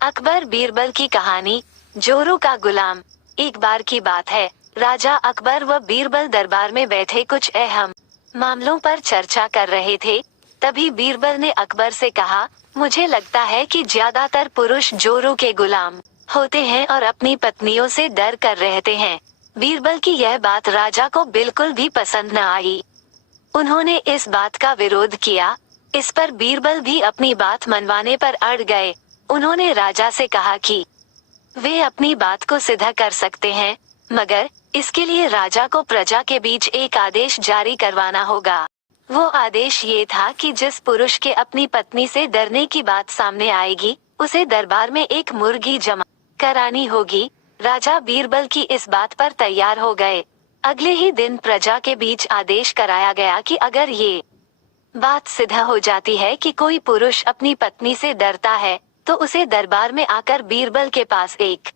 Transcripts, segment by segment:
अकबर बीरबल की कहानी। जोरू का गुलाम। एक बार की बात है, राजा अकबर व बीरबल दरबार में बैठे कुछ अहम मामलों पर चर्चा कर रहे थे। तभी बीरबल ने अकबर से कहा, मुझे लगता है कि ज्यादातर पुरुष जोरू के गुलाम होते हैं और अपनी पत्नियों से डर कर रहते हैं। बीरबल की यह बात राजा को बिल्कुल भी पसंद न आई। उन्होंने इस बात का विरोध किया। इस पर बीरबल भी अपनी बात मनवाने पर अड़ गए। उन्होंने राजा से कहा कि वे अपनी बात को सिद्ध कर सकते हैं, मगर इसके लिए राजा को प्रजा के बीच एक आदेश जारी करवाना होगा। वो आदेश ये था कि जिस पुरुष के अपनी पत्नी से डरने की बात सामने आएगी, उसे दरबार में एक मुर्गी जमा करानी होगी। राजा बीरबल की इस बात पर तैयार हो गए। अगले ही दिन प्रजा के बीच आदेश कराया गया कि अगर ये बात सिद्ध हो जाती है कि कोई पुरुष अपनी पत्नी से डरता है, तो उसे दरबार में आकर बीरबल के पास एक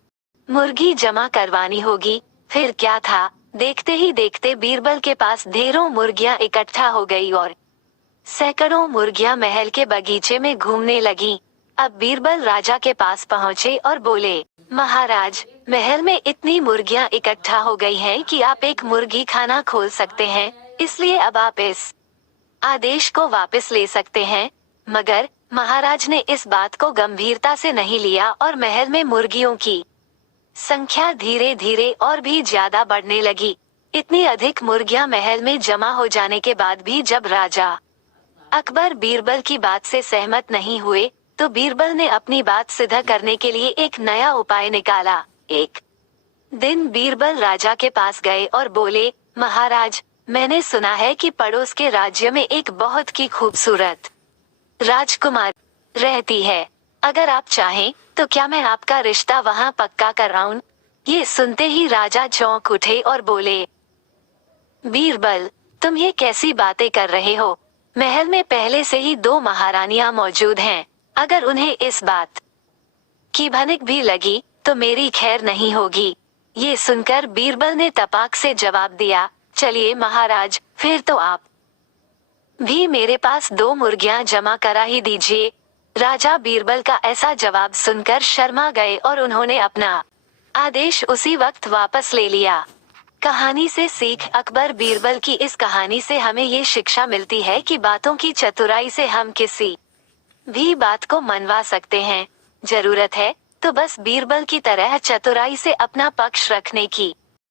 मुर्गी जमा करवानी होगी। फिर क्या था, देखते ही देखते बीरबल के पास ढेरों मुर्गियां इकट्ठा हो गई और सैकड़ों मुर्गियां महल के बगीचे में घूमने लगीं। अब बीरबल राजा के पास पहुँचे और बोले, महाराज, महल में इतनी मुर्गियां इकट्ठा हो गई हैं कि आप एक मुर्गी खाना खोल सकते हैं, इसलिए अब आप इस आदेश को वापस ले सकते हैं। मगर महाराज ने इस बात को गंभीरता से नहीं लिया और महल में मुर्गियों की संख्या धीरे धीरे और भी ज्यादा बढ़ने लगी। इतनी अधिक मुर्गियां महल में जमा हो जाने के बाद भी जब राजा अकबर बीरबल की बात से सहमत नहीं हुए, तो बीरबल ने अपनी बात सिद्ध करने के लिए एक नया उपाय निकाला। एक दिन बीरबल राजा के पास गए और बोले, महाराज, मैंने सुना है कि पड़ोस के राज्य में एक बहुत की खूबसूरत राजकुमारी रहती है। अगर आप चाहें तो क्या मैं आपका रिश्ता वहां पक्का कराऊं? ये सुनते ही राजा चौंक उठे और बोले, बीरबल, तुम ये कैसी बातें कर रहे हो? महल में पहले से ही 2 महारानियां मौजूद हैं। अगर उन्हें इस बात की भनक भी लगी तो मेरी खैर नहीं होगी। ये सुनकर बीरबल ने तपाक से जवाब दिया, चलिए महाराज, फिर तो आप भी मेरे पास 2 मुर्गियां जमा करा ही दीजिए। राजा बीरबल का ऐसा जवाब सुनकर शर्मा गए और उन्होंने अपना आदेश उसी वक्त वापस ले लिया। कहानी से सीख। अकबर बीरबल की इस कहानी से हमें ये शिक्षा मिलती है कि बातों की चतुराई से हम किसी भी बात को मनवा सकते हैं। जरूरत है तो बस बीरबल की तरह चतुराई से अपना पक्ष रखने की।